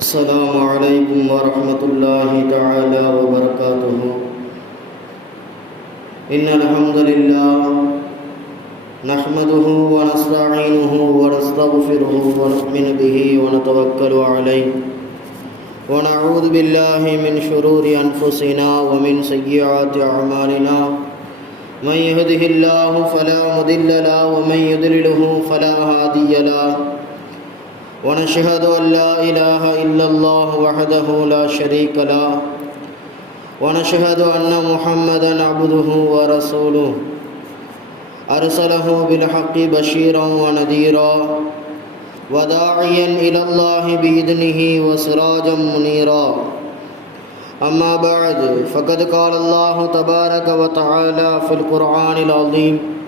السلام عليكم ورحمة الله تعالى وبركاته. إن الحمد لله نحمده ونستعينه ونستغفره ونؤمن به ونتوكل عليه. ونعوذ بالله من شرور أنفسنا ومن سيئات أعمالنا. من يهده الله فلا مضل له ومن يضلله فلا هادي له. ونشهد أن لا إله إلا الله وحده لا شريك له. ونشهد أن محمدا عبده ورسوله. أرسله بالحق بشيرا ونذيرا وداعيا إلى الله بإذنه وسراجا منيرا. أما بعد فقد قال الله تبارك وتعالى في القرآن العظيم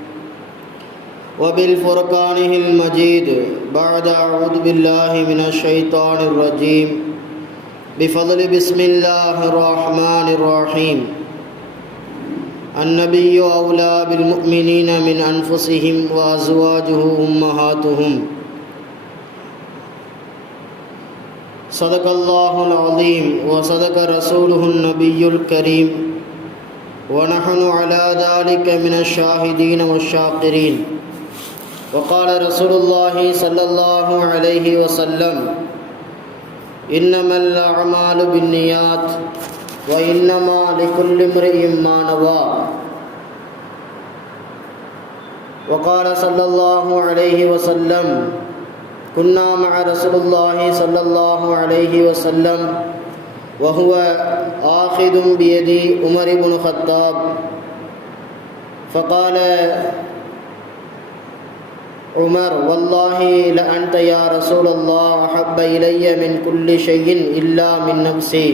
وبالفرقانه المجيد بعد أعوذ بالله من الشيطان الرجيم بفضل بسم الله الرحمن الرحيم النبي أولى بالمؤمنين من أنفسهم وأزواجه أمهاتهم صدق الله العظيم وصدق رسوله النبي الكريم ونحن على ذلك من الشاهدين والشاكرين وقال رسول الله صلى الله عليه وسلم إنما الأعمال بالنيات وإنما لكل امرئ ما نوى. وقال صلى الله عليه وسلم كنا مع رسول الله صلى الله عليه وسلم وهو آخذ بيد عمر بن الخطاب. فقال عمر والله لأنت يا رسول الله أحب إلي من كل شيء إلا من نفسي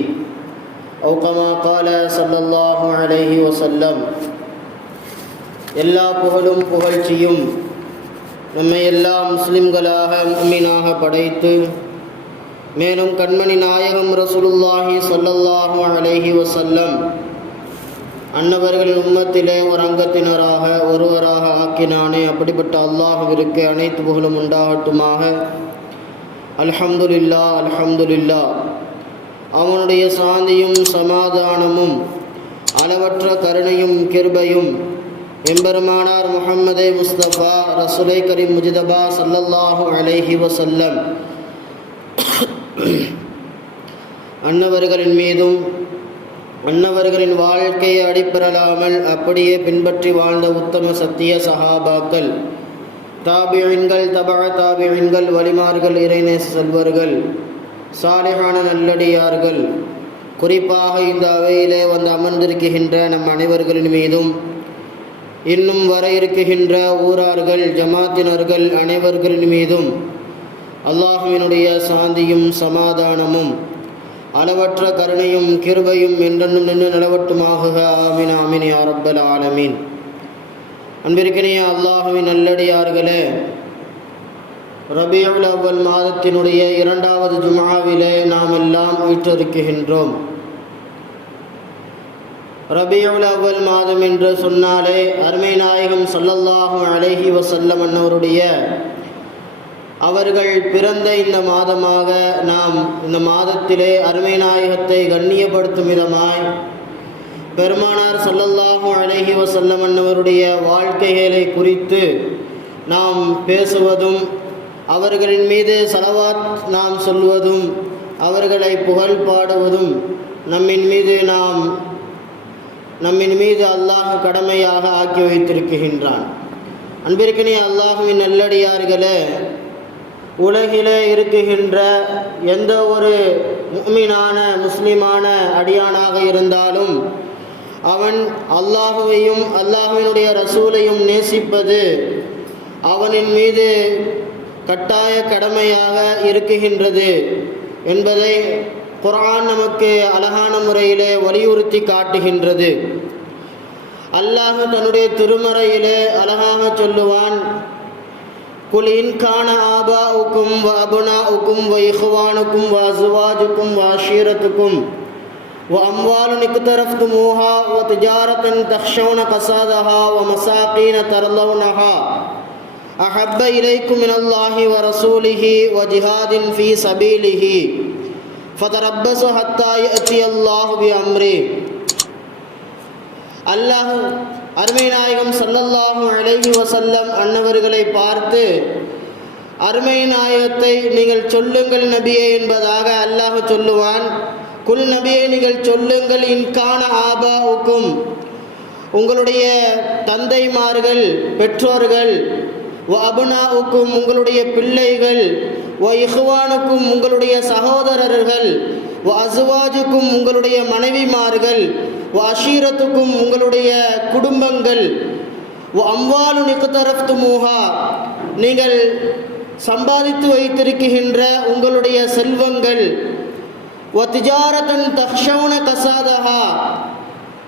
أو كما قال صلى الله عليه وسلم எல்லா புகழும் புகழ்ச்சியும் நம்மை எல்லா முஸ்லிம்களாக மும்மினாக படைத்து மேலும் கண்மணி நாயகம் ரசூலுல்லாஹி ஸல்லல்லாஹு அலைஹி வஸல்லம் அன்னவர்களின் உம்மத்திலே ஒரு அங்கத்தினராக ஒருவராக ஆக்கினானே அப்படிப்பட்ட அல்லாஹுவிற்கு அனைத்து புகழும் உண்டாகட்டுமாக. அல்ஹம்துலில்லா அல்ஹம்துலில்லா. அவனுடைய சாந்தியும் சமாதானமும் அளவற்ற கருணையும் கிருபையும் எம்பெருமானார் முஹம்மதே முஸ்தபா ரசுலை கரீம் முஜிதபா சல்லல்லாஹு அலைஹி வசல்லம் அன்னவர்களின் மீதும் அன்னவர்களின் வாழ்க்கையை அடிப்பெறலாமல் அப்படியே பின்பற்றி வாழ்ந்த உத்தம சத்திய சஹாபாக்கள் தாபியன்கள் தபா தாபியன்கள் வலிமார்கள் இறைநேச செல்வர்கள் சாலிகான நல்லடியார்கள். குறிப்பாக இந்த அவையிலே வந்து அமர்ந்திருக்கின்ற நம் அனைவர்களின் மீதும் இன்னும் வர இருக்கின்ற ஊரார்கள் ஜமாத்தினர்கள் அனைவர்களின் மீதும் அல்லாஹுவினுடைய சாந்தியும் சமாதானமும் அளவற்ற கருணையும் கிருபையும் என்றென்றும் நின்று நிலவட்டுமாக ஆமின் ஆமின் யா ரப்பல் ஆலமீன். அன்பிற்கினிய அல்லாஹுவின் நல்லடியார்களே ரபியுல் அவ்வல் மாதத்தினுடைய இரண்டாவது ஜுமாவிலே நாம் எல்லாம் வீற்றிருக்கின்றோம். ரபியுல் அவ்வல் மாதம் என்று சொன்னாலே அருமை நாயகம் சொல்லல்லாஹும் அழகி வசல்லம் அன்னவருடைய அவர்கள் பிறந்த இந்த மாதமாக நாம் இந்த மாதத்திலே அருமை நாயகத்தை கண்ணியப்படுத்தும் விதமாய் பெருமானார் சொல்லல்லாஹும் அழகி வசல்லம் அன்னவருடைய வாழ்க்கைகளை குறித்து நாம் பேசுவதும் அவர்களின் மீது சலவாத் நாம் சொல்வதும் அவர்களை புகழ் பாடுவதும் நம்மின் மீது நாம் நம்மின் மீது அல்லாஹ் கடமையாக ஆக்கி வைத்திருக்கின்றான். அன்பிற்கினே அல்லாஹுவின் நல்லடியார்களே உலகிலே இருக்குகின்ற எந்த ஒரு முக்மினான முஸ்லிமான அடியானாக இருந்தாலும் அவன் அல்லாஹுவையும் அல்லாஹுவினுடைய ரசூலையும் நேசிப்பது அவனின் மீது கட்டாய கடமையாக இருக்குகின்றது என்பதை குரான் நமக்கு அழகான முறையிலே வலியுறுத்தி காட்டுகின்றது. அல்லாஹ் தன்னுடைய திருமறையிலே அழகாக சொல்லுவான் قل إن كان آباؤكم وأبناؤكم وإخوانكم وأزواجكم وعشيرتكم وأموال اقترفتموها وتجارة تخشون قصادها ومساقين ترلونها أحب إليكم من الله ورسوله وجهاد في سبيله فتربصوا حتى يأتي الله بأمره الله அருமை நாயகம் சல்லல்லாஹு அழகி வசல்லம் அன்னவர்களை பார்த்து அருமை நாயகத்தை நீங்கள் சொல்லுங்கள் நபியே என்பதாக அல்லாஹ் சொல்லுவான். குல் நபியை நீங்கள் சொல்லுங்கள் இன்கான ஆபாவுக்கும் உங்களுடைய தந்தைமார்கள் பெற்றோர்கள் ஓ அபுனாவுக்கும் உங்களுடைய பிள்ளைகள் ஓ இஹ்வானுக்கும் உங்களுடைய சகோதரர்கள் ஓ அசுவாஜுக்கும் உங்களுடைய மனைவிமார்கள் அஷீரத்துக்கும் உங்களுடைய குடும்பங்கள் அம்வாலு நிக்குத்தரஃப்து மூஹா நீங்கள் சம்பாதித்து வைத்திருக்கின்ற உங்களுடைய செல்வங்கள் வ திஜாரதன் தக்ஷவுன கசாதஹா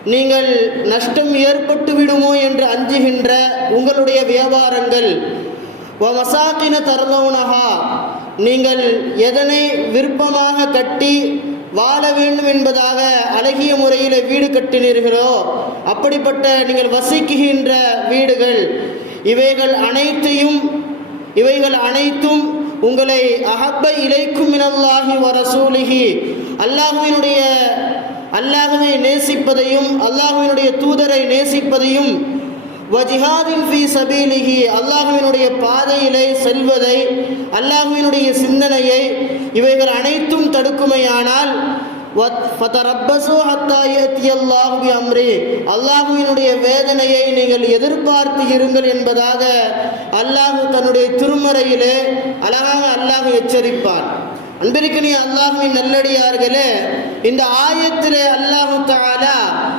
நீங்கள் நஷ்டம் ஏற்பட்டு விடுமோ என்று அஞ்சுகின்ற உங்களுடைய வியாபாரங்கள் வ மசாக்கின தர்லவுனஹா நீங்கள் எதனை விருப்பமாக கட்டி வாழ வேண்டும் என்பதாக அழகிய முறையில் வீடு கட்டினீர்களோ? அப்படிப்பட்ட நீங்கள் வசிக்குகின்ற வீடுகள் இவைகள் அனைத்தையும் இவைகள் அனைத்தும் உங்களை அகப்ப இலைக்கும் இனல்லாகி வர ரசூலிஹி. அல்லாஹுவினுடைய அல்லாஹுவை நேசிப்பதையும் அல்லாஹுவினுடைய தூதரை நேசிப்பதையும் வஜிஹாதின் ஃபி சபீலிஹி அல்லாஹுவினுடைய பாதையிலே செல்வதை அல்லாஹுவினுடைய சிந்தனையை இவைகள் அனைத்தும் தடுக்குமையானால் அல்லாஹுவினுடைய வேதனையை நீங்கள் எதிர்பார்த்து இருங்கள் என்பதாக அல்லாஹு தன்னுடைய திருமறையிலே அழகாக அல்லாஹ் எச்சரிப்பான். அன்பிற்கினிய அல்லாஹுவின் நல்லடியார்களே இந்த ஆயத்திலே அல்லாஹு தாலா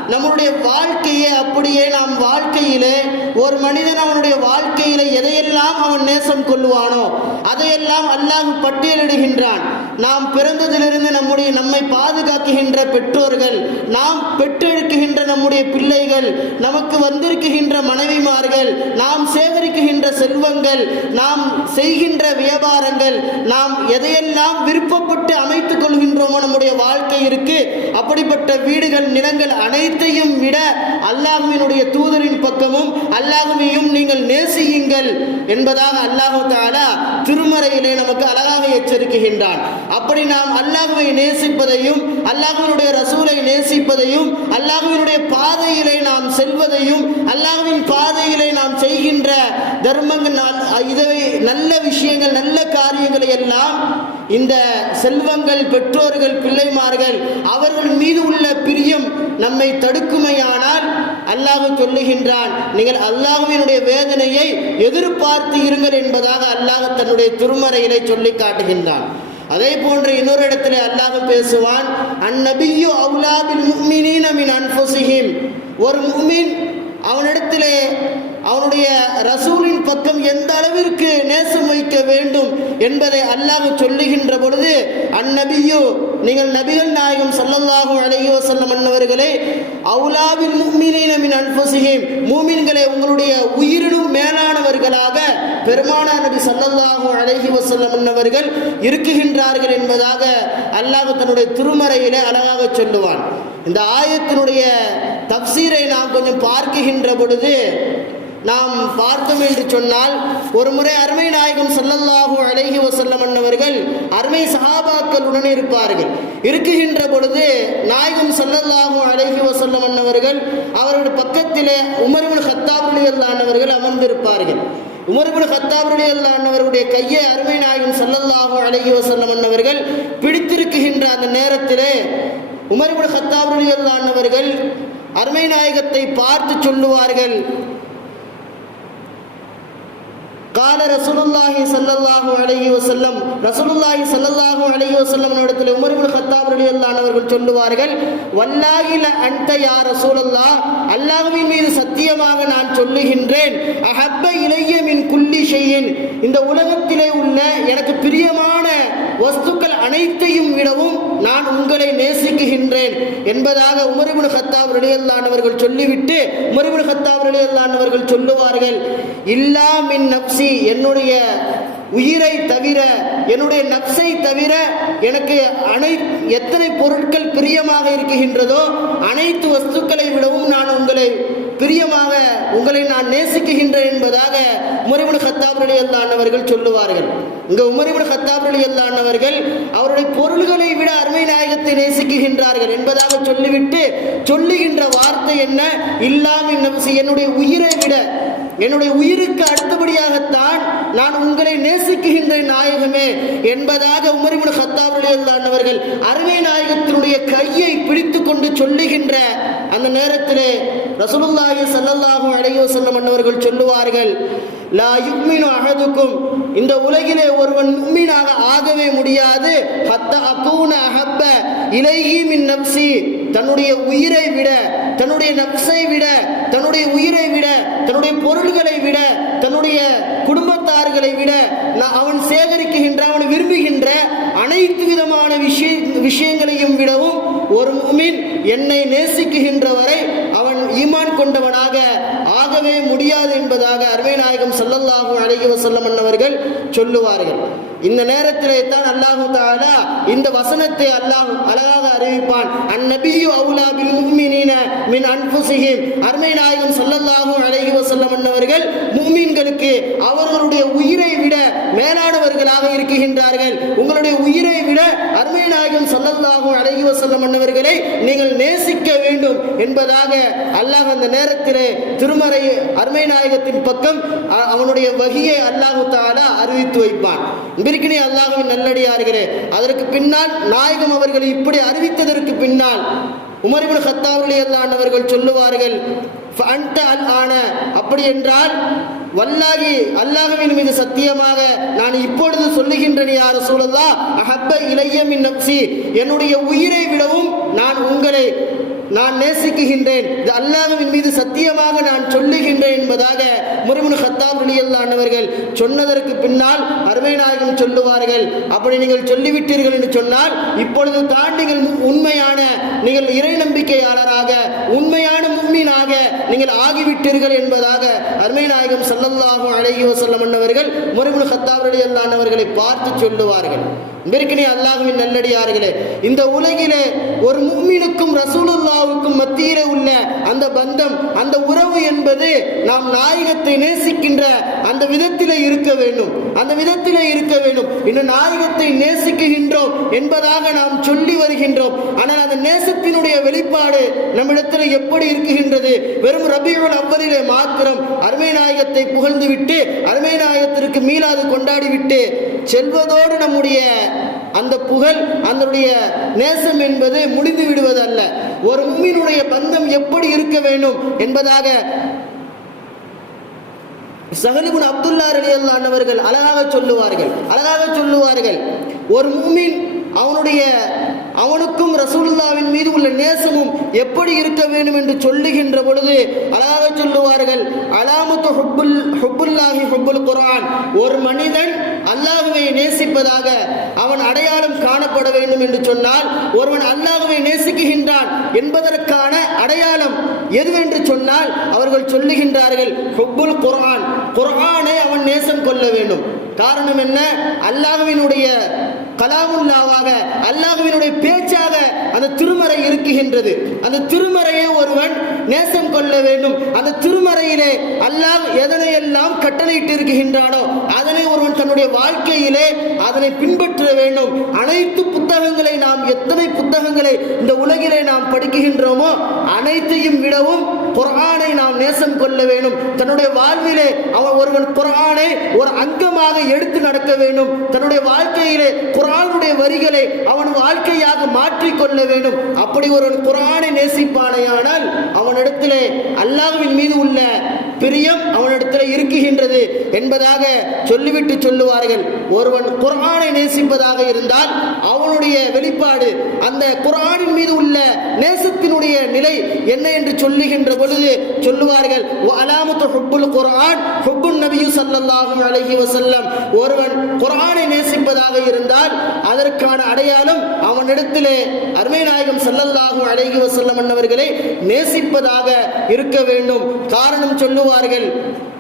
நம்முடைய வாழ்க்கையை அப்படியே நாம் வாழ்க்கையிலே ஒரு மனிதன் அவனுடைய வாழ்க்கையில எதையெல்லாம் அவன் நேசம் கொள்வானோ அதையெல்லாம் அல்லாஹ் பட்டியலிடுகின்றான். நாம் பிறந்ததிலிருந்து நம்முடைய நம்மை பாதுகாக்குகின்ற பெற்றோர்கள் நாம் பெற்றெடுக்குகின்ற நம்முடைய பிள்ளைகள் நமக்கு வந்திருக்குகின்ற மனைவிமார்கள் நாம் சேகரிக்குகின்ற செல்வங்கள் நாம் செய்கின்ற வியாபாரங்கள் நாம் எதையெல்லாம் விருப்பப்பட்டு அமைத்துக் கொள்கின்றோமோ நம்முடைய வாழ்க்கை இருக்கு அப்படிப்பட்ட வீடுகள் நிலங்கள் அனைத்தையும் விட அல்லாஹுவினுடைய தூதரின் பக்கமும் அல்லாஹுவையும் நீங்கள் நேசியுங்கள் என்பதாக அல்லாஹு தாலா திருமறையிலே நமக்கு அழகாக எச்சரிக்கின்றான். அப்படி நாம் அல்லாஹுவை நேசிப்பதையும் அல்லாஹுவினுடைய ரசூலை நேசிப்பதையும் அல்லாஹுவினுடைய பாதையிலே நாம் செல்வதையும் அல்லாஹுவின் பாதையிலே நாம் செய்கின்ற தர்மங்கள் இதை நல்ல விஷயங்கள் நல்ல காரியங்களை எல்லாம் இந்த செல்வங்கள் பெற்றோர்கள் பிள்ளைமார்கள் அவர்கள் மீது உள்ள பிரியம் நம்மை தடுக்குமையானால் அல்லாஹ் சொல்லுகின்றான் நீங்கள் அல்லாஹுவினுடைய வேதனையை எதிர்பார்த்து இருங்கள் என்பதாக அல்லாஹ் தன்னுடைய திருமறையிலே சொல்லி காட்டுகின்றான். அதே போன்று இன்னொரு இடத்துல அல்லாஹ் பேசுவான் அந்நபியு அவுலாபில் முக்மினீன மின் அன்புசிஹிம் ஒரு முக்மின் அவனிடத்திலே அவனுடைய ரசூலின் பக்கம் எந்த அளவிற்கு நேசம் வைக்க வேண்டும் என்பதை அல்லாஹ் சொல்லுகின்ற பொழுது அந்நபியோ நீங்கள் நபிகள் நாயகம் சல்லல்லாஹு அலைஹி வஸல்லம் அன்னவர்களே அவுலாவின் மூமினின் மின் மூமின்களை உங்களுடைய உயிரினும் மேலானவர்களாக பெருமானா நபி சல்லல்லாஹு அலைஹி வசல்லம் அன்னவர்கள் இருக்குகின்றார்கள் என்பதாக அல்லாஹ் தன்னுடைய திருமறையிலே அழகாக சொல்லுவான். இந்த ஆயத்தினுடைய தப்சீரை நாம் கொஞ்சம் பார்க்குகின்ற பொழுது நாம் பார்த்தோம் என்று சொன்னால் ஒரு முறை அருமை நாயகம் சொல்லல்லாஹு அழகி வசல்லம் அன்னவர்கள் அருமை சஹாபாக்களுடன் இருப்பார்கள். இருக்குகின்ற பொழுது நாயகம் சொல்லல்லாஹு அழகி வசல்லம் அன்னவர்கள் அவருடைய பக்கத்திலே உமர்பின் ஹத்தாபுலி அல்லானவர்கள் அமர்ந்திருப்பார்கள். உமர்புல் ஹத்தாபுலி அல்லானவர்களுடைய கையை அருமை நாயகம் சொல்லல்லாஹு அழகி வசல்லம் அன்னவர்கள் பிடித்திருக்குகின்ற அந்த நேரத்திலே உமர்புல் ஹத்தாபுலி அல்லானவர்கள் அருமை நாயகத்தை பார்த்து சொல்லுவார்கள். கால ரசூலுல்லாஹி சல்லல்லாஹு அலைஹி வஸல்லம் ரசூலுல்லாஹி சல்லல்லாஹு அலைஹி வஸல்லம் இடத்தில் உமர் இப்னு கத்தாப் ரலியல்லாஹு அவர்கள் சொல்லுவார்கள் வல்லாஹி ல அன்த யா ரசூலுல்லாஹ் அல்லாஹ்வின் மீது சத்தியமாக நான் சொல்லுகின்றேன் அஹப்ப இலைய மின் குல்லி ஷையின் இந்த உலகத்திலே உள்ள அனைத்தையும் விடவும் நான் உங்களை நேசிக்குகின்றேன் என்பதாக உமரிபுல் ஹத்தாப் ரலியல்லானவர்கள் சொல்லிவிட்டு உமரிபுல் ஹத்தாப் ரலியல்லானவர்கள் சொல்லுவார்கள் இல்லா மின் நப்சி என்னுடைய உயிரை தவிர என்னுடைய நப்சை தவிர எனக்கு அனை எத்தனை பொருட்கள் பிரியமாக இருக்குகின்றதோ அனைத்து வஸ்துக்களை விடவும் நான் உங்களை பிரியமாக உங்களை நான் நேசிக்குகின்றேன் என்பதாக உமரிபுல் ஹத்தாப் அலி அல்லானவர்கள் சொல்லுவார்கள். இங்கே உமரிபுல் ஹத்தாப் அலி அல்லானவர்கள் அவருடைய பொருள்களை விட அருமை நாயகத்தை நேசிக்குகின்றார்கள் என்பதாக சொல்லிவிட்டு சொல்லுகின்ற வார்த்தை என்ன? இல்லாமல் என்னுடைய உயிரை விட என்னுடைய உயிருக்கு அடுத்தபடியாகத்தான் நான் உங்களை நேசிக்குகின்ற நாயகமே என்பதாக உமரிமுன் ஹத்தாவுடையவர்கள் அருமை நாயகத்தினுடைய கையை பிடித்து கொண்டு சொல்லுகின்ற அந்த நேரத்திலே ரசூலுல்லாஹி சல்லல்லாஹு அலைஹி வஸல்லம் அன்னவர்கள் சொல்லுவார்கள் லா யுக்மினு அஹதுக்கும். இந்த உலகிலே ஒருவன் உம்மினாக ஆகவே முடியாது. ஹத்த அகூன அஹப்ப இலைஹி மின் நப்சி தன்னுடைய உயிரை விட தன்னுடைய நப்சை விட தன்னுடைய உயிரை விட தன்னுடைய பொருள்களை விட தன்னுடைய குடும்பத்தார்களை விட நான் அவன் சேகரிக்குகின்ற அவன் விரும்புகின்ற அனைத்து விதமான விஷய விஷயங்களையும் விடவும் ஒரு மீன் என்னை நேசிக்குகின்ற வரை அவன் ஈமான் கொண்டவனாக ஆகவே முடியாது என்பதாக அருமை நாயகம் ஸல்லல்லாஹு அலைஹி வஸல்லம் அன்னவர்கள் சொல்லுவார்கள். இந்த நேரத்திலே தான் அல்லாஹு தாலா இந்த வசனத்தை அல்லாஹ் அழகாக அறிவிப்பான். அந்நபியு அவுலா பில் முஃமினீன மின் அன்புசிஹிம் அருமை நாயகம் ஸல்லல்லாஹு அலைஹி வஸல்லம் அன்னவர்கள் முஃமின்களுக்கு அவர்களுடைய உயிரை விட மேலானவர்களாக இருக்கின்றார்கள். உங்களுடைய உயிரை விட அருமை நாயகம் ஸல்லல்லாஹு அலைஹி வஸல்லம் அன்னவர்களை நீங்கள் நேசிக்க வேண்டும் என்பதாக அல்லாஹ் அந்த நேரத்திலே திருமறை அருமை நாயகத்தின் பக்கம் அவனுடைய வகியை அல்லாஹு அறிவித்து வைப்பான். இன்பிற்கினே அல்லாஹுவின் நல்லடியார்களே அதற்கு பின்னால் நாயகம் அவர்களை இப்படி அறிவித்ததற்கு பின்னால் உமரிபுல் ஹத்தாவுலி அல்லாண்டவர்கள் சொல்லுவார்கள் "ஃபஅன்த அல் ஆன. அப்படி என்றால் வல்லாகி அல்லாஹுவின் மீது சத்தியமாக நான் இப்பொழுது சொல்லுகின்றேன் யார் சூழல்லா அஹப்ப இளையம் நப்சி என்னுடைய உயிரை விடவும் நான் உங்களை நான் நேசிக்குகின்றேன். இது அல்லாஹ்வின் மீது சத்தியமாக நான் சொல்லுகின்றேன் என்பதாக முருகன் ஹத்தாப் அலியல்லான் சொன்னதற்கு பின்னால் அருமை நாயகம் சொல்லுவார்கள். அப்படி நீங்கள் சொல்லிவிட்டீர்கள் என்று சொன்னால் இப்பொழுது தான் நீங்கள் உண்மையான நீங்கள் இறை நம்பிக்கையாளராக உண்மையான முக்மீனாக நீங்கள் ஆகிவிட்டீர்கள் என்பதாக அருமை நாயகம் ஸல்லல்லாஹு அலைஹி வஸல்லம் அன்னவர்கள் முருகன் ஹத்தாப் அலியல்லான் பார்த்து சொல்லுவார்கள். இன்பிற்கினே அல்லாஹுவின் நல்லடியார்களே இந்த உலகிலே ஒரு முக்மீனுக்கும் ரசூலுல்லாவுக்கும் மத்தியிலே உள்ள அந்த பந்தம் அந்த உறவு என்பது நாம் நாயகத்தை நேசிக்கின்ற அந்த விதத்திலே இருக்க வேண்டும். அந்த விதத்திலே இருக்க வேண்டும். இன்னும் நாயகத்தை நேசிக்குகின்றோம் என்பதாக நாம் சொல்லி வருகின்றோம். ஆனால் அந்த நேசத்தினுடைய வெளிப்பாடு நம்மிடத்தில் எப்படி இருக்குகின்றது? வெறும் ரபியுள் அவ்வலிலே மாத்திரம் அருமை நாயகத்தை புகழ்ந்து விட்டு அருமை நாயகத்திற்கு மீளாது கொண்டாடிவிட்டு செல்வதோடு நம்முடைய அந்த புகழ் அதனுடைய நேசம் என்பது முடிந்து விடுவதல்ல. ஒரு உம்மினுடைய பந்தம் எப்படி இருக்க வேண்டும் என்பதாக சஹலிபுன் அப்துல்லா ரலியல்லாஹு அவர்கள் அழகாக சொல்லுவார்கள். அழகாக சொல்லுவார்கள். ஒரு முஃமின் அவனுடைய அவனுக்கும் ரசூலுல்லாவின் மீது உள்ள நேசமும் எப்படி இருக்க வேண்டும் என்று சொல்லுகின்ற பொழுது அழகாக சொல்லுவார்கள். அலாமத்து ஹுப்புல் ஹுப்புல்லாஹி ஹுப்புல் குரான் ஒரு மனிதன் அல்லாஹுவை நேசிப்பதாக அவன் அடையாளம் காணப்பட வேண்டும் என்று சொன்னால் ஒருவன் அல்லாஹுவை நேசிக்குகின்றான் என்பதற்கான அடையாளம் எதுவென்று சொன்னால் அவர்கள் சொல்லுகின்றார்கள் ஹுப்புல் குர்ஆன். குர்ஆனை அவன் நேசம் கொள்ள வேண்டும். காரணம் என்ன? அல்லாஹுவினுடைய கலாமுல்லாவாக அல்லாஹுவினுடைய பேச்சாக அந்த திருமறை இருக்குகின்றது அந்த திருமறையை ஒருவன் நேசம் கொள்ள வேண்டும். அந்த திருமறையிலே அல்லாஹ் எதனையெல்லாம் கட்டளையிட்டு இருக்கின்றானோ அதனை ஒருவன் தன்னுடைய வாழ்க்கையிலே அதனை பின்பற்ற வேண்டும். அனைத்து புத்தகங்களை நாம் எத்தனை புத்தகங்களை இந்த உலகிலே நாம் படிக்குகின்றோமோ அனைத்தையும் விடவும் குரானை நாம் நேசம் கொள்ள வேண்டும். தன்னுடைய வாழ்விலே அவன் ஒருவன் குரானை ஒரு அங்கமாக எடுத்து நடக்க வேண்டும். தன்னுடைய வாழ்க்கையிலே குரானுடைய வரிகளை அவன் வாழ்க்கையாக மாற்றிக்கொள்ள வேண்டும். அப்படி ஒருவன் குரானை நேசிப்பானையானால் அவனிடத்திலே அல்லாஹ்வின் மீது உள்ள பிரியம் அவனிடத்தில் இருக்குகின்றது என்பதாக சொல்லிவிட்டு சொல்லுவார்கள். ஒருவன் குரானை நேசிப்பதாக இருந்தால் அவனுடைய வெளிப்பாடு அந்த குரானின் மீது உள்ள நேசத்தினுடைய நிலை என்ன என்று சொல்லுகின்ற பொழுது சொல்லுவார்கள் அலாமத்து ஹுப்புல் குரான் ஹுப்புன் நபியு ஸல்லல்லாஹு அலைஹி வஸல்லம். ஒருவன் குரானை நேசிப்பதாக இருந்தால் அதற்கான அடையாளம் அவனிடத்திலே அருமை நாயகம் ஸல்லல்லாஹு அலைஹி வஸல்லம் அன்னவர்களை நேசிப்பதாக இருக்க வேண்டும். காரணம் சொல்லுவார்கள்.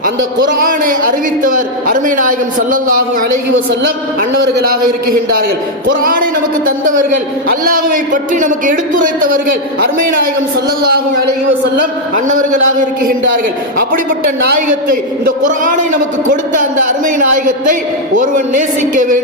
அந்த குரானை அறிவித்தவர் அருமை நாயகம் ஸல்லல்லாஹு அலைஹி செல்லம் அன்னவர்களாக இருக்குகின்றார்கள் குரானை நமக்கு தந்தவர்கள் அல்லாஹுவை பற்றி நமக்கு எடுத்துரைத்தவர்கள் அருமை நாயகம் ஸல்லல்லாஹு அலைஹி செல்லம் அன்னவர்களாக இருக்குகின்றார்கள் அப்படிப்பட்ட நாயகத்தை இந்த குரானை நமக்கு கொடுத்த அந்த அருமை நாயகத்தை ஒருவன் நேசிக்க வேண்டும்.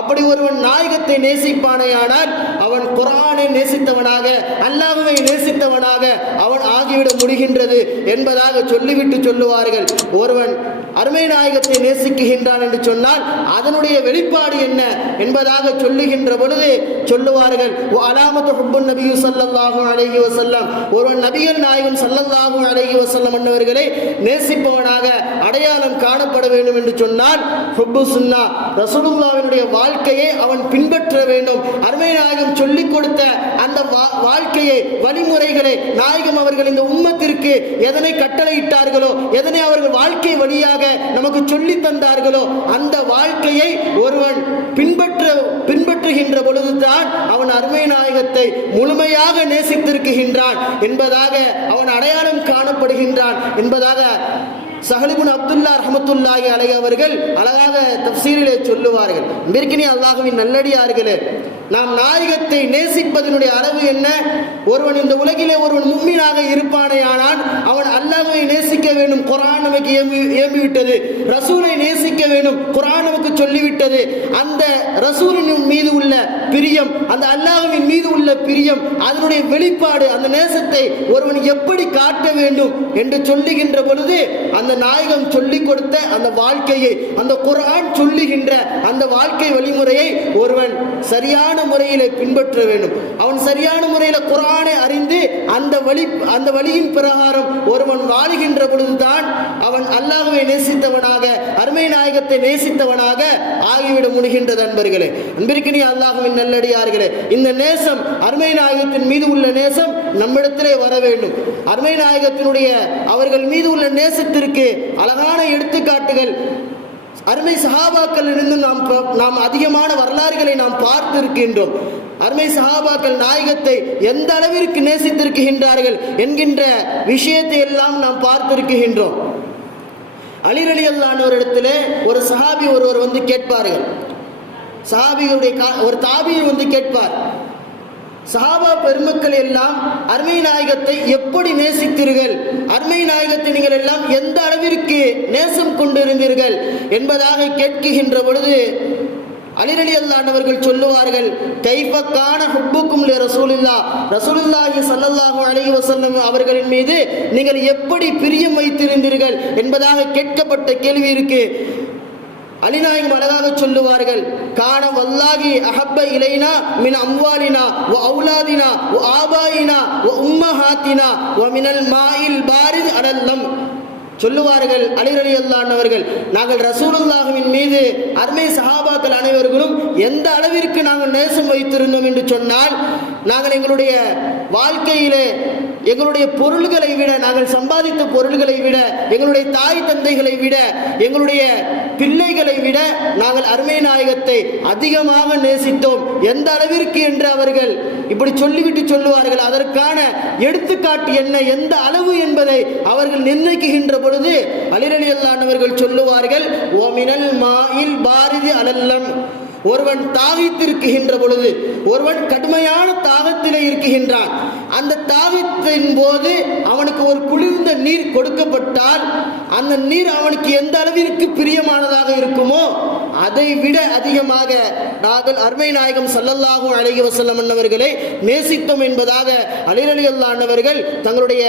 அப்படி ஒருவன் நாயகத்தை நேசிப்பானேயானால் அவன் குரானை நேசித்தவனாக அல்லாஹ்வை நேசித்தவனாக அவன் ஆகிவிட முடிகின்றது என்பதாக சொல்லிவிட்டு சொல்லுவார்கள். ஒருவன் அருமை நாயகத்தை நேசிக்குகின்றான் என்று சொன்னால் அதனுடைய வெளிப்பாடு என்ன என்பதாக சொல்லுகின்ற பொழுது சொல்லுவார்கள். அலாமத்து ஹுப்புன் நபியு சல்லல்லாஹும் அழகி வசல்லம் ஒருவன் நபிகள் நாயகம் சல்லல்லாஹும் அழகி வசல்லம் என்பவர்களை நேசிப்பவனாக அடையாளம் காணப்பட வேண்டும் என்று சொன்னால் ஹுப்பு சுன்னா. ரசூலுல்லாஹ்வினுடைய வாழ்க்கையை அவன் பின்பற்ற வேண்டும். அருமை நாயகம் சொல்லிக் கொடுத்த அந்த வா- வாழ்க்கையை வழிமுறைகளை நாயகம் அவர்கள் இந்த உம்மத்திற்கு எதனை கட்டளையிட்டார்களோ எதனை அவர்கள் வாழ்க்கை வழியாக நமக்கு சொல்லி தந்தார்களோ அந்த வாழ்க்கையை ஒருவன் பின்பற்ற பின்பற்றுகின்ற பொழுதுதான் அவன் அருமை நாயகத்தை முழுமையாக நேசித்திருக்கின்றான் என்பதாக அவன் அடையாளம் காணப்படுகின்றான் என்பதாக சஹலிபுன் அப்துல்லா ரஹமத்துல்லாஹி அலை அவர்கள் அழகாக தப்சீரிலே சொல்லுவார்கள். மிர்கினி அல்லாஹுவின் நல்லடியார்களே நாம் நாயகத்தை நேசிப்பதனுடைய அளவு என்ன? ஒருவன் இந்த உலகிலே ஒருவன் மும்மீனாக இருப்பானேயானால் அவன் அல்லாஹுவை நேசிக்க வேண்டும். குரான் நமக்கு ஏம்பி ஏம்பிவிட்டது. ரசூலை நேசிக்க வேண்டும். குரான் நமக்கு சொல்லிவிட்டது. அந்த ரசூலின் மீது உள்ள பிரியம் அந்த அல்லாஹுவின் மீது உள்ள பிரியம் அதனுடைய வெளிப்பாடு அந்த நேசத்தை ஒருவன் எப்படி காட்ட வேண்டும் என்று சொல்லுகின்ற பொழுது அந்த அந்த நாயகம் சொல்லிக் கொடுத்த அந்த வாழ்க்கையை அந்த குரான் சொல்லுகின்ற அந்த வாழ்க்கை வழிமுறையை ஒருவன் சரியான முறையிலே பின்பற்ற வேண்டும். அவன் சரியான முறையில் குரானை அறிந்து அந்த வழி அந்த வழியின் பிரகாரம் ஒருவன் வாழுகின்ற பொழுதுதான் அவன் அல்லாஹுவை நேசித்தவனாக அருமை நாயகத்தை நேசித்தவனாக ஆகிவிட முடிகின்றது அன்பர்களே. அன்பிற்கினி அல்லாஹுவின் நல்லடியார்களே இந்த நேசம் அருமை நாயகத்தின் மீது உள்ள நேசம் நம்மிடத்திலே வர வேண்டும். அருமை நாயகத்தினுடைய அவர்கள் மீது உள்ள நேசத்திற்கு அழகான எடுத்துக்காட்டுகள். அருமை சஹாபாக்கள் நாம் நாம் அதிகமான வரலாறுகளை நாம் பார்த்திருக்கின்றோம். அருமை சஹாபாக்கள் நாயகத்தை எந்த அளவிற்கு நேசித்திருக்கின்றார்கள் என்கின்ற விஷயத்தை எல்லாம் நாம் பார்த்திருக்கின்றோம். அலிரலி அல்லான இடத்துல ஒரு சஹாபி ஒருவர் வந்து கேட்பார்கள். சஹாபிகளுடைய ஒரு தாபியை வந்து கேட்பார். சஹாபா பெருமக்கள் எல்லாம் அருமை நாயகத்தை எப்படி நேசித்தீர்கள்? அருமை நாயகத்தை நீங்கள் எல்லாம் எந்த அளவிற்கு நேசம் கொண்டிருந்தீர்கள் என்பதாக கேட்குகின்ற பொழுது அலிரலி அல்லாண்டவர்கள் சொல்லுவார்கள் கைப்பக்கான ஹுப்புக்கும் ரசூலில்லா ரசூலுல்லாஹி. சல்லல்லாஹு அலைஹி வசல்லம் அவர்களின் மீது நீங்கள் எப்படி பிரியம் வைத்திருந்தீர்கள் என்பதாக கேட்கப்பட்ட கேள்வி இருக்கு. அலிநாயகம் அழகாக சொல்லுவார்கள் காண வல்லாகி அஹப்ப இலைனா மின் அம்வாலினா ஓ அவுலாதினா ஓ ஆபாயினா வ உம்மஹாத்தினா வ மினல் மாயில் பாரித் அடல்லம். சொல்லுவார்கள் அலிரலி அல்லானவர்கள் நாங்கள் ரசூலுல்லாஹுவின் மீது அருமை சஹாபாக்கள் அனைவர்களும் எந்த அளவிற்கு நாங்கள் நேசம் வைத்திருந்தோம் என்று சொன்னால் நாங்கள் எங்களுடைய வாழ்க்கையிலே எங்களுடைய பொருள்களை விட நாங்கள் சம்பாதித்த பொருள்களை விட எங்களுடைய தாய் தந்தைகளை விட எங்களுடைய பிள்ளைகளை விட நாங்கள் அருமை நாயகத்தை அதிகமாக நேசித்தோம். எந்த அளவிற்கு என்று அவர்கள் இப்படி சொல்லிவிட்டு சொல்லுவார்கள் அதற்கான எடுத்துக்காட்டு என்ன எந்த அளவு என்பதை அவர்கள் நிர்ணயிக்கின்ற பொழுது அலிரலி அல்லானவர்கள் சொல்லுவார்கள் ஓமினல் மாயில் பாரதி அலல்லம். ஒருவன் தாகித்திருக்குகின்ற பொழுது ஒருவன் கடுமையான தாகத்திலே இருக்குகின்றான் அந்த தாகத்தின் போது அவனுக்கு ஒரு குளிர்ந்த நீர் கொடுக்கப்பட்டால் அந்த நீர் அவனுக்கு எந்த அளவிற்கு பிரியமானதாக இருக்குமோ அதை விட அதிகமாக நாங்கள் அருமை நாயகம் சல்லல்லாஹு அழகி வசல்லம் அன்னவர்களை நேசித்தோம் என்பதாக அலிரலி அல்லானவர்கள் தங்களுடைய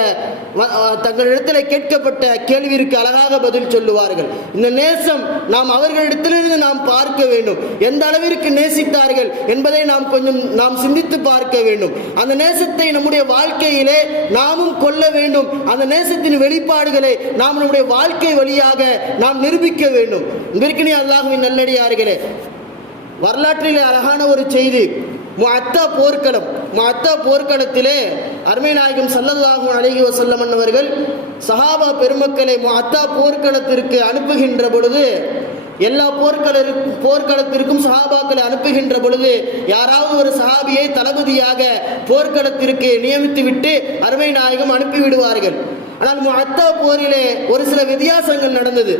தங்களிடத்தில் கேட்கப்பட்ட கேள்விற்கு அழகாக பதில் சொல்லுவார்கள். இந்த நேசம் நாம் அவர்களிடத்திலிருந்து நாம் பார்க்க வேண்டும். எந்த அளவிற்கு நேசித்தார்கள் என்பதை நாம் கொஞ்சம் நாம் சிந்தித்து பார்க்க வேண்டும். அந்த நேசத்தை நம்முடைய வாழ்க்கையிலே நாமும் கொள்ள வேண்டும். அந்த நேசத்தின் வெளிப்பாடுகளை நாம் நம்முடைய வாழ்க்கை வழியாக நாம் நிரூபிக்க வேண்டும். விற்கினி அல்லாஹுவின் நல்லடியார்களே வரலாற்றிலே அழகான ஒரு செய்தி. மத்த போர்க்களம் மத்த போர்க்களத்திலே அருமை நாயகம் சல்லல்லாஹு அழகி வஸல்லம் அவர்கள் சஹாபா பெருமக்களை முஅத்தா போர்க்களத்திற்கு அனுப்புகின்ற பொழுது எல்லா போர்க்கள போர்க்களத்திற்கும் சஹாபாக்களை அனுப்புகின்ற பொழுது யாராவது ஒரு சஹாபியை தளபதியாக போர்க்களத்திற்கு நியமித்து விட்டு அருமை நாயகம் அனுப்பி விடுவார்கள் ஆனால் மத்த போரிலே ஒரு சில வித்தியாசங்கள் நடந்தது.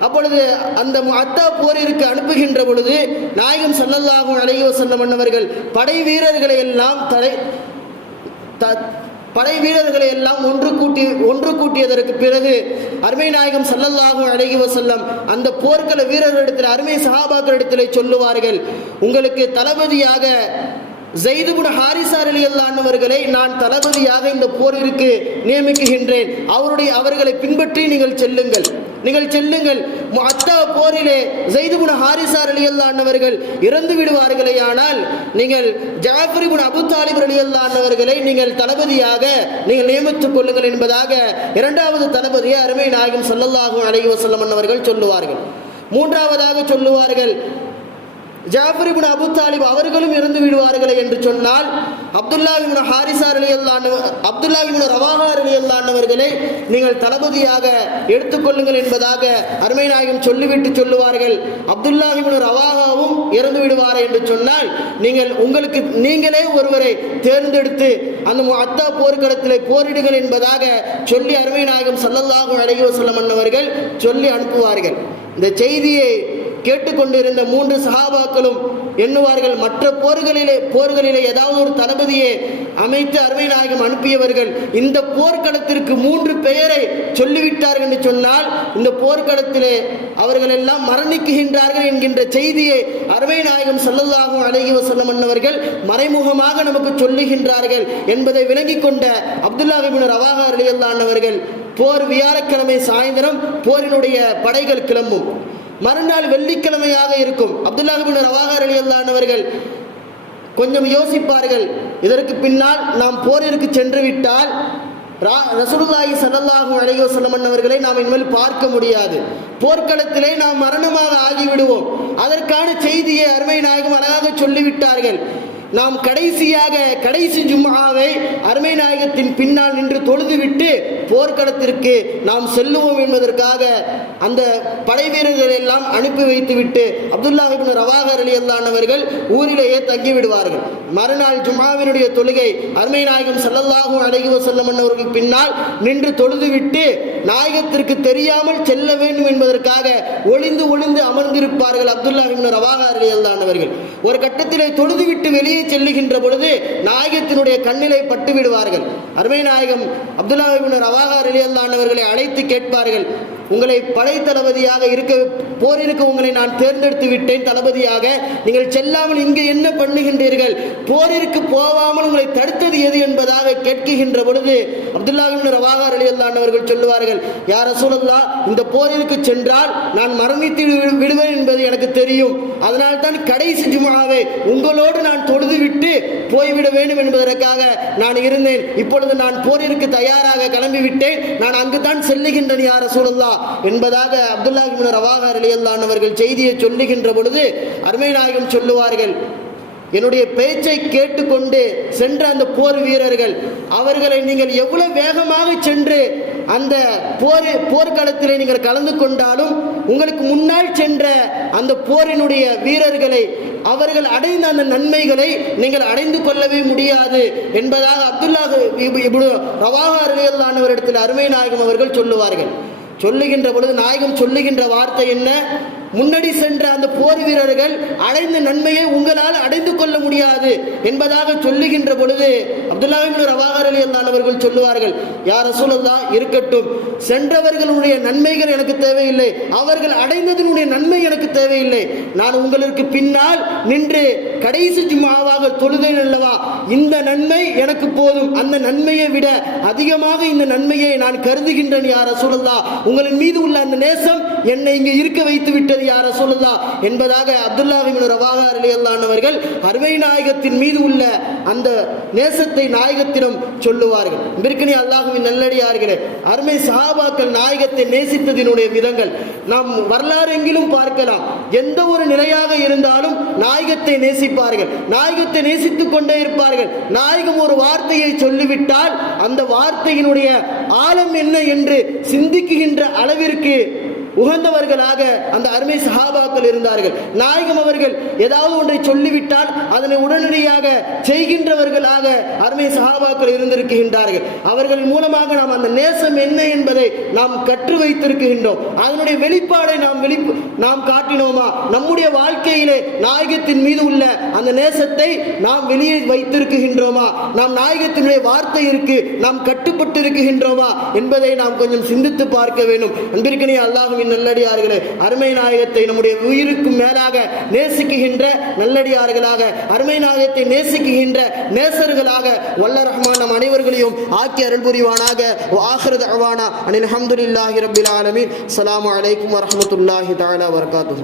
அப்பொழுது அந்த அத்தா போரிற்கு அனுப்புகின்ற பொழுது நாயகம் ஸல்லல்லாஹு அழகிய செல்லம் அன்னவர்கள் படை வீரர்களை எல்லாம் தடை த- படை வீரர்களை எல்லாம் ஒன்று கூட்டி ஒன்று கூட்டியதற்கு பிறகு அருமை நாயகம் ஸல்லல்லாஹு அலைஹி வஸல்லம் அந்த போர்க்கள வீரர்களிடத்தில் அருமை சகாபாக்களிடத்தில் சொல்லுவார்கள் உங்களுக்கு தளபதியாக ஜெயிதுபுன் ஹாரிசார் அலி அல்லானவர்களை நான் தளபதியாக இந்த போரிற்கு நியமிக்குகின்றேன். அவருடைய அவர்களை பின்பற்றி நீங்கள் செல்லுங்கள். நீங்கள் செல்லுங்கள். அத்தா போரிலே ஜெயிதுபுன் ஹாரிசார் அலி அல்லானவர்கள் இறந்து விடுவார்களேயானால் நீங்கள் ஜாஃபரிபுன் அபு தாலிப் அலி நீங்கள் தளபதியாக நீங்கள் நியமித்துக் கொள்ளுங்கள் என்பதாக இரண்டாவது தளபதியை அருமை நாயகம் சொல்லல்லாகும் அலைஹி வஸல்லம் அவர்கள் சொல்லுவார்கள். மூன்றாவதாக சொல்லுவார்கள். ஜாஃபர் இபுன் அபு தாலிப் அவர்களும் இறந்து விடுவார்களே என்று சொன்னால் அப்துல்லா இப்னு ஹாரிசா ரலியல்லாஹு அப்துல்லா இப்னு ரவாஹா ரலியல்லாஹு நீங்கள் தளபதியாக எடுத்துக்கொள்ளுங்கள் என்பதாக அருமை நாயகம் சொல்லிவிட்டு சொல்லுவார்கள். அப்துல்லா இப்னு ரவாஹாவும் இறந்து விடுவார் என்று சொன்னால் நீங்கள் உங்களுக்கு நீங்களே ஒருவரை தேர்ந்தெடுத்து அந்த அத்தா போர்க்களத்தில் போரிடுங்கள் என்பதாக சொல்லி அருமை நாயகம் ஸல்லல்லாஹு அழகிய வஸல்லம் அவர்கள் சொல்லி அனுப்புவார்கள். இந்த செய்தியை கேட்டுக்கொண்டிருந்த மூன்று சஹாபாக்களும் எண்ணுவார்கள் மற்ற போர்களிலே போர்களிலே ஏதாவது ஒரு தளபதியை அமைத்து அருமை நாயகம் அனுப்பியவர்கள் இந்த போர்க்களத்திற்கு மூன்று பெயரை சொல்லிவிட்டார்கள் என்று சொன்னால் இந்த போர்க்களத்திலே அவர்கள் எல்லாம் மரணிக்குகின்றார்கள் என்கின்ற செய்தியை அருமை நாயகம் செல்லதாகவும் அலைஹி வஸல்லம் அன்னவர்கள் மறைமுகமாக நமக்கு சொல்லுகின்றார்கள் என்பதை விளங்கிக் கொண்ட அப்துல்லா இப்னு ரவாஹா ரலியல்லாஹு அவர்கள் போர் வியாழக்கிழமை சாயந்தரம் போரினுடைய படைகள் கிளம்பும். மறுநாள் வெள்ளிக்கிழமையாக இருக்கும். அப்துல்லாஹிபின் ரவாகர் அலி அல்லானவர்கள் கொஞ்சம் யோசிப்பார்கள். இதற்கு பின்னால் நாம் போரிற்கு சென்று விட்டால் ரா- ரசூலுல்லாஹி ஸல்லல்லாஹு அலைஹி வஸல்லம் அவர்களை நாம் இனிமேல் பார்க்க முடியாது. போர்க்களத்திலே நாம் மரணமாக ஆகிவிடுவோம். அதற்கான செய்தியை அருமை நாயகம் அழகாக சொல்லிவிட்டார்கள். நாம் கடைசியாக கடைசி ஜும்மாவை அருமை நாயகத்தின் பின்னால் நின்று தொழுதுவிட்டு போர்க்களத்திற்கு நாம் செல்லுவோம் என்பதற்காக அந்த படை வீரர்கள் எல்லாம் அனுப்பி வைத்துவிட்டு அப்துல்லா இப்னு ரவாகர் அலி அல்லானவர்கள் ஊரிலேயே தங்கிவிடுவார்கள். மறுநாள் ஜும்மாவினுடைய தொழுகை அருமை நாயகம் ஸல்லல்லாஹு அலைஹி வசல்லம் அவர்கள் பின்னால் நின்று தொழுதுவிட்டு நாயகத்திற்கு தெரியாமல் செல்ல வேண்டும் என்பதற்காக ஒளிந்து ஒளிந்து அமர்ந்திருப்பார்கள் அப்துல்லா இப்னு ரவாகர் அலி அல்லானவர்கள் ஒரு கட்டத்திலே தொழுதுவிட்டு வெளியே செல்லுகின்ற பொழுது நாயகத்தினுடைய கண்ணிலை பட்டு விடுவார்கள் அருமை நாயகம் அப்துல்லா இப்னு ரவாகர் அலி அவர்களை அழைத்து கேட்பார்கள் உங்களை படை தளபதியாக இருக்க போரிற்கு உங்களை நான் தேர்ந்தெடுத்து விட்டேன் தளபதியாக. நீங்கள் செல்லாமல் இங்கே என்ன பண்ணுகின்றீர்கள்? போரிற்கு போகாமல் உங்களை தடுத்தது எது என்பதாக கேட்கின்ற பொழுது அப்துல்லா ரவாகார் ரவாகர் அலி அவர்கள் சொல்லுவார்கள் யார் ரசூலுல்லா இந்த போரிற்கு சென்றால் நான் மரணித்து விடுவேன் என்பது எனக்கு தெரியும். அதனால் தான் கடைசி ஜுமாவை உங்களோடு நான் தொழுது விட்டு போய்விட வேண்டும் என்பதற்காக நான் இருந்தேன். இப்பொழுது நான் போரிற்கு தயாராக கிளம்பி விட்டேன் நான் அங்குதான் செல்லுகின்றேன் யார் ரசூலுல்லா என்பதாக அப்துல்லா ரவாகர் ரவாஹா அவர்கள் செய்தியை சொல்லுகின்ற பொழுது அருமை நாயகம் சொல்லுவார்கள் என்னுடைய பேச்சை கேட்டுக்கொண்டு சென்ற அந்த போர் வீரர்கள் அவர்களை நீங்கள் எவ்வளவு வேகமாக சென்று அந்த போர் போர்க்களத்தில் நீங்கள் கலந்து கொண்டாலும் உங்களுக்கு முன்னால் சென்ற அந்த போரினுடைய வீரர்களை அவர்கள் அடைந்த அந்த நன்மைகளை நீங்கள் அடைந்து கொள்ளவே முடியாது என்பதாக அப்துல்லாஹ் ரவாக இப்னு ரவாஹா ரலியல்லாஹு அருமை நாயகம் அவர்கள் சொல்லுவார்கள். சொல்லுகின்ற பொழுது நாயகம் சொல்லுகின்ற வார்த்தை என்ன? முன்னாடி சென்ற அந்த போர் வீரர்கள் அடைந்த நன்மையை உங்களால் அடைந்து கொள்ள முடியாது என்பதாக சொல்லுகின்ற பொழுது அப்துல்லா ரவாகர் ரவாஹர் அலி அவர்கள் சொல்லுவார்கள் யார் அசூலதா இருக்கட்டும். சென்றவர்களுடைய நன்மைகள் எனக்கு தேவையில்லை. அவர்கள் அடைந்ததனுடைய நன்மை எனக்கு தேவையில்லை. நான் உங்களுக்கு பின்னால் நின்று கடைசி ஜும்மாவாக தொழுதேன் அல்லவா? இந்த நன்மை எனக்கு போதும். அந்த நன்மையை விட அதிகமாக இந்த நன்மையை நான் கருதுகின்றேன் யார ரசூலுல்லா உங்களின் மீது உள்ள அந்த நேசம் என்னை இங்கு இருக்க வைத்து விட்டது யார சொல்லுதா என்பதாக அப்துல்லா இப்னு ரவாஹா அவர்கள் அருமை நாயகத்தின் மீது உள்ள அந்த நேசத்தை நாயகத்திடம் சொல்லுவார்கள். பிற்கனி அல்லாஹுவின் நல்லடியார்களே அருமை சஹாபாக்கள் நாயகத்தை நேசித்ததினுடைய விதங்கள் நாம் வரலாறு எங்கிலும் பார்க்கலாம். எந்த ஒரு நிலையாக இருந்தாலும் நாயகத்தை நேசிப்பார்கள். நாயகத்தை நேசித்துக் கொண்டே இருப்பார்கள். நாயகம் ஒரு வார்த்தையை சொல்லிவிட்டால் அந்த வார்த்தையினுடைய ஆழம் என்ன என்று சிந்திக்குகின்ற அளவிற்கு உகந்தவர்களாக அந்த அருமை சஹாபாக்கள் இருந்தார்கள். நாயகம் அவர்கள் ஏதாவது ஒன்றை சொல்லிவிட்டால் அதனை உடனடியாக செய்கின்றவர்களாக அருமை சஹாபாக்கள் இருந்திருக்கின்றார்கள். அவர்கள் மூலமாக நாம் அந்த நேசம் என்ன என்பதை நாம் கற்று வைத்திருக்கின்றோம். அதனுடைய வெளிப்பாடை நாம் வெளி நாம் காட்டினோமா? நம்முடைய வாழ்க்கையிலே நாயகத்தின் மீது உள்ள அந்த நேசத்தை நாம் வெளியே வைத்திருக்கின்றோமா? நாம் நாயகத்தினுடைய வார்த்தை இருக்கு நாம் கட்டுப்பட்டு இருக்கின்றோமா என்பதை நாம் கொஞ்சம் சிந்தித்து பார்க்க வேண்டும். அன்பிற்கனே அல்லாஹுவின் நல்லடியார்களே. அருமை நாயகத்தை நம்முடைய உயிருக்கும் மேலாக நேசிக்குகின்ற நல்லடியார்களாக அருமை நாயகத்தை நேசிக்குகின்ற நேசர்களாக வல்ல ரஹ்மான் நம் அனைவர்களையும் ஆக்கி அருள் புரிவானாக. ஆஹிரத் அவானா அனில் அஹமதுல்லாஹி ரபில் ஆலமின். அலாம் வலைக்கம் வரமத்துல்லாஹி தாலா வர்காத்து